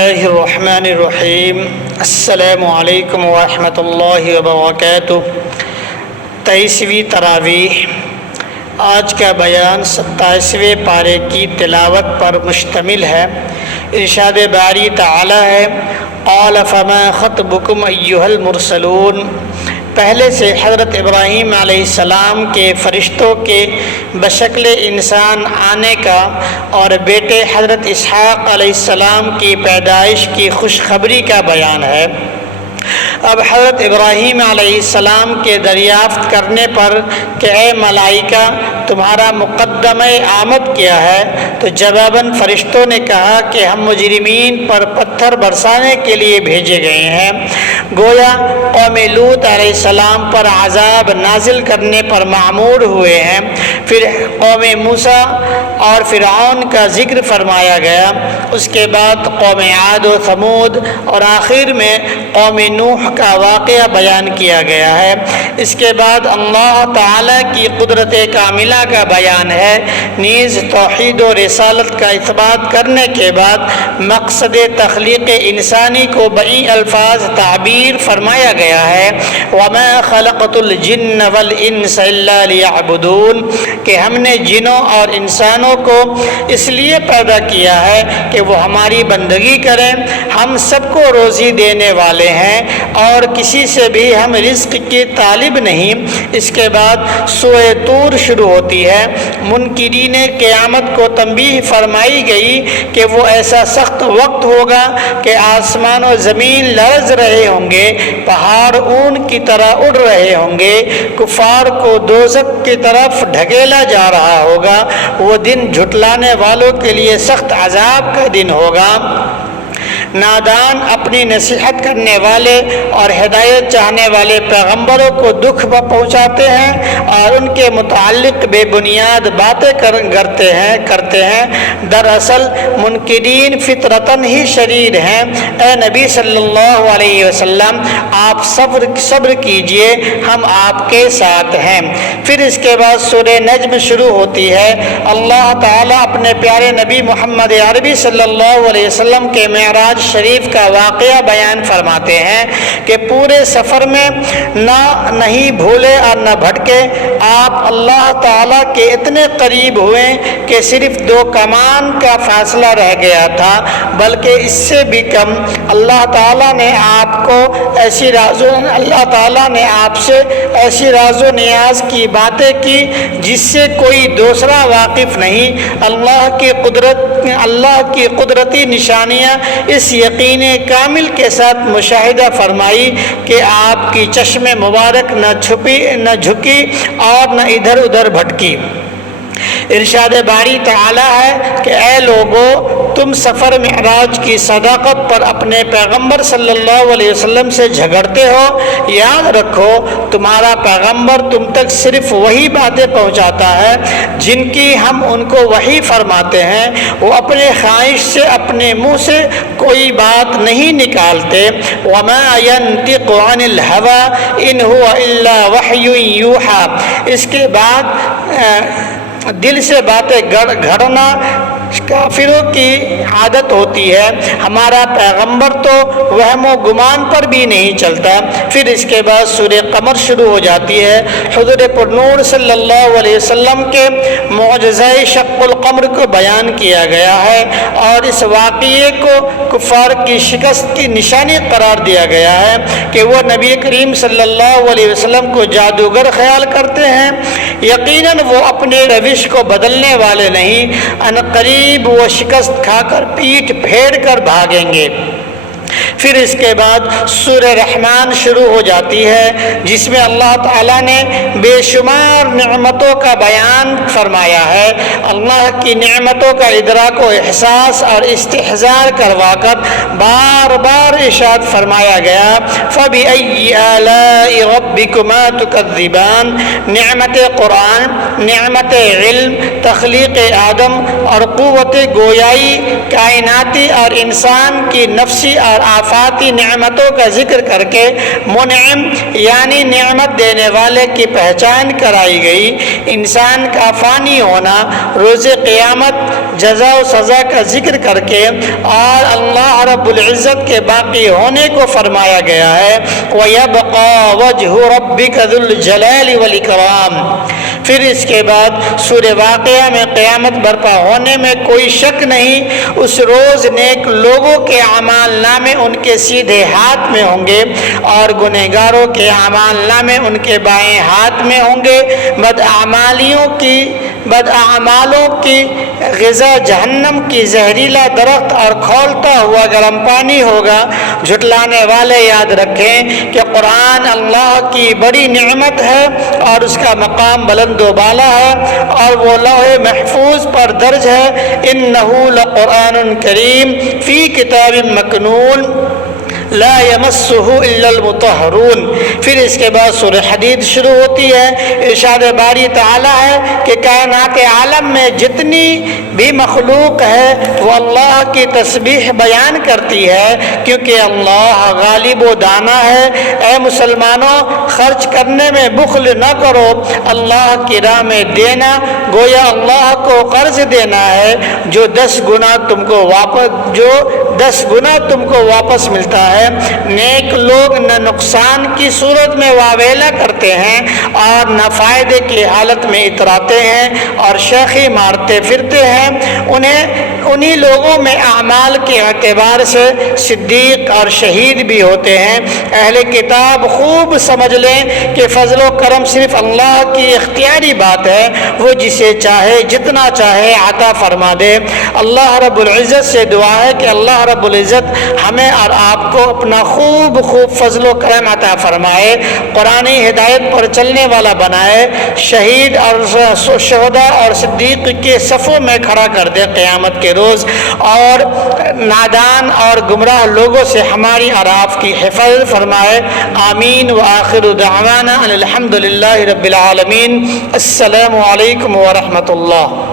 اللہ الرحمن الرحیم السلام علیکم ورحمۃ اللہ وبرکاتہ۔ 23ویں تراویح۔ آج کا بیان 27ویں پارے کی تلاوت پر مشتمل ہے۔ ارشاد باری تعالی ہے، قال فما خطبکم ایھا المرسلون۔ پہلے سے حضرت ابراہیم علیہ السلام کے فرشتوں کے بشکل انسان آنے کا اور بیٹے حضرت اسحاق علیہ السلام کی پیدائش کی خوشخبری کا بیان ہے۔ اب حضرت ابراہیم علیہ السلام کے دریافت کرنے پر کہ اے ملائکہ تمہارا مقدمہ آمد کیا ہے، تو جواباً فرشتوں نے کہا کہ ہم مجرمین پر پتھر برسانے کے لیے بھیجے گئے ہیں۔ گویا قوم لوط علیہ السلام پر عذاب نازل کرنے پر مأمور ہوئے ہیں۔ پھر قوم موسیٰ اور فرعون کا ذکر فرمایا گیا، اس کے بعد قوم عاد و ثمود اور آخر میں قوم نوح کا واقعہ بیان کیا گیا ہے۔ اس کے بعد اللہ تعالی کی قدرت کاملہ کا بیان ہے۔ نیز توحید و رسالت کا اثبات کرنے کے بعد مقصد تخلیق انسانی کو بئی الفاظ تعبیر فرمایا گیا ہے، وَمَا خَلَقْتُ الْجِنَّ وَالْإِنسَ إِلَّا لِيَعْبُدُونَ، کہ ہم نے جنوں اور انسانوں کو اس لیے پیدا کیا ہے کہ وہ ہماری بندگی کریں۔ ہم سب کو روزی دینے والے ہیں اور کسی سے بھی ہم رزق کی طالب نہیں۔ اس کے بعد سورہ طور شروع ہوتی ہے۔ منکرین قیامت کو تنبیہ فرمائی گئی کہ وہ ایسا سخت وقت ہوگا کہ آسمان و زمین لرز رہے ہوں گے، پہاڑ اون کی طرح اڑ رہے ہوں گے، کفار کو دوزخ کی طرف ڈھکیلا جا رہا ہوگا۔ وہ دن جھٹلانے والوں کے لیے سخت عذاب کا دن ہوگا۔ نادان اپنی نصیحت کرنے والے اور ہدایت چاہنے والے پیغمبروں کو دکھ پہنچاتے ہیں اور ان کے متعلق بے بنیاد باتیں کرتے ہیں۔ دراصل منکرین فطرتاً ہی شریر ہیں۔ اے نبی صلی اللہ علیہ وسلم، آپ صبر کیجئے، ہم آپ کے ساتھ ہیں۔ پھر اس کے بعد سورہ نجم شروع ہوتی ہے۔ اللہ تعالیٰ اپنے پیارے نبی محمد عربی صلی اللہ علیہ وسلم کے معراج شریف کا واقعہ بیان فرماتے ہیں کہ پورے سفر میں نہیں بھولے اور نہ بھٹکے۔ آپ اللہ تعالیٰ کے اتنے قریب ہوئے کہ صرف 2 کمان کا فاصلہ رہ گیا تھا، بلکہ اس سے بھی کم۔ اللہ تعالیٰ نے آپ سے ایسی راز و نیاز کی باتیں کی جس سے کوئی دوسرا واقف نہیں۔ اللہ کی قدرتی نشانیاں اس یقین کامل کے ساتھ مشاہدہ فرمائی کہ آپ کی چشم مبارک نہ جھکی اور نہ ادھر ادھر بھٹکی۔ ارشاد باری تعالی ہے کہ اے لوگو، تم سفر معراج کی صداقت پر اپنے پیغمبر صلی اللہ علیہ وسلم سے جھگڑتے ہو۔ یاد رکھو، تمہارا پیغمبر تم تک صرف وہی باتیں پہنچاتا ہے جن کی ہم ان کو وحی فرماتے ہیں۔ وہ اپنے خواہش سے اپنے منہ سے کوئی بات نہیں نکالتے۔ وما ينطق عن الهوى ان هو الا وحی یوحى۔ اس کے بعد دل سے باتیں گھڑنا کافروں کی عادت ہوتی ہے۔ ہمارا پیغمبر تو وہم و گمان پر بھی نہیں چلتا۔ پھر اس کے بعد سورہ قمر شروع ہو جاتی ہے۔ حضور پر نور صلی اللہ علیہ وسلم کے معجزہ شق القمر کو بیان کیا گیا ہے اور اس واقعے کو کفار کی شکست کی نشانی قرار دیا گیا ہے کہ وہ نبی کریم صلی اللہ علیہ وسلم کو جادوگر خیال کرتے ہیں۔ یقیناً وہ اپنے روش کو بدلنے والے نہیں، عنقریب وہ شکست کھا کر پیٹھ پھیر کر بھاگیں گے۔ پھر اس کے بعد سورہ رحمان شروع ہو جاتی ہے جس میں اللہ تعالیٰ نے بے شمار نعمتوں کا بیان فرمایا ہے۔ اللہ کی نعمتوں کا ادراک و احساس اور استحضار کروا کر بار بار ارشاد فرمایا گیا، فَبِأَيِّ آلَاءِ رَبِّكُمَا تُكَذِّبَانِ۔ نعمت قرآن، نعمت علم، تخلیق آدم اور قوت گویائی، کائناتی اور انسان کی نفسی اور اضافاتی نعمتوں کا ذکر کر کے منعم یعنی نعمت دینے والے کی پہچان کرائی گئی، انسان کا فانی ہونا، روز قیامت جزا و سزا کا ذکر کر کے اور اللہ رب العزت کے باقی ہونے کو فرمایا گیا ہے۔ وَيَبْقَى وَجْهُ رَبِّكَ ذُو الْجَلَالِ وَالْإِكْرَامِ۔ پھر اس کے بعد سورہ واقعہ میں قیامت برپا ہونے میں کوئی شک نہیں، اس روز نیک لوگوں کے اعمال نامے ان کے سیدھے ہاتھ میں ہوں گے اور گنہگاروں کے اعمال نامے ان کے بائیں ہاتھ میں ہوں گے۔ بداعمالوں کی غذا جہنم کی زہریلا درخت اور کھولتا ہوا گرم پانی ہوگا۔ جھٹلانے والے یاد رکھیں کہ قرآن اللہ کی بڑی نعمت ہے اور اس کا مقام بلند و بالا ہے اور وہ لوح محفوظ پر درج ہے۔ انہ لقرآن کریم فی کتاب مکنون لا یمسہ الا المطہرون۔ پھر اس کے بعد سورہ حدید شروع ہوتی ہے۔ ارشاد باری تعالی ہے کہ کائنات عالم میں جتنی بھی مخلوق ہے وہ اللہ کی تسبیح بیان کرتی ہے کیونکہ اللہ غالب و دانا ہے۔ اے مسلمانوں، خرچ کرنے میں بخل نہ کرو، اللہ کی راہ میں دینا گویا اللہ کو قرض دینا ہے جو 10 گنا تم کو واپس ملتا ہے۔ نیک لوگ نہ نقصان کی صورت میں واویلا کرتے ہیں اور نہ فائدے کی حالت میں اتراتے ہیں اور شیخی مارتے پھرتے ہیں۔ انہی لوگوں میں اعمال کے اعتبار سے صدیق اور شہید بھی ہوتے ہیں۔ اہل کتاب خوب سمجھ لیں کہ فضل و کرم صرف اللہ کی اختیاری بات ہے، وہ جسے چاہے جتنا چاہے عطا فرما دے۔ اللہ رب العزت سے دعا ہے کہ اللہ رب العزت ہمیں اور آپ کو اپنا خوب فضل و کرم عطا فرمائے، قرآنی ہدایت پر چلنے والا بنائے، شہید اور شہداء اور صدیق کے صفوں میں کھڑا کر دے قیامت کے روز، اور نادان اور گمراہ لوگوں سے ہماری اور آپ کی حفاظت فرمائے۔ آمین۔ وآخر دعوانا الحمد للہ رب العالمین۔ السلام علیکم ورحمۃ اللہ۔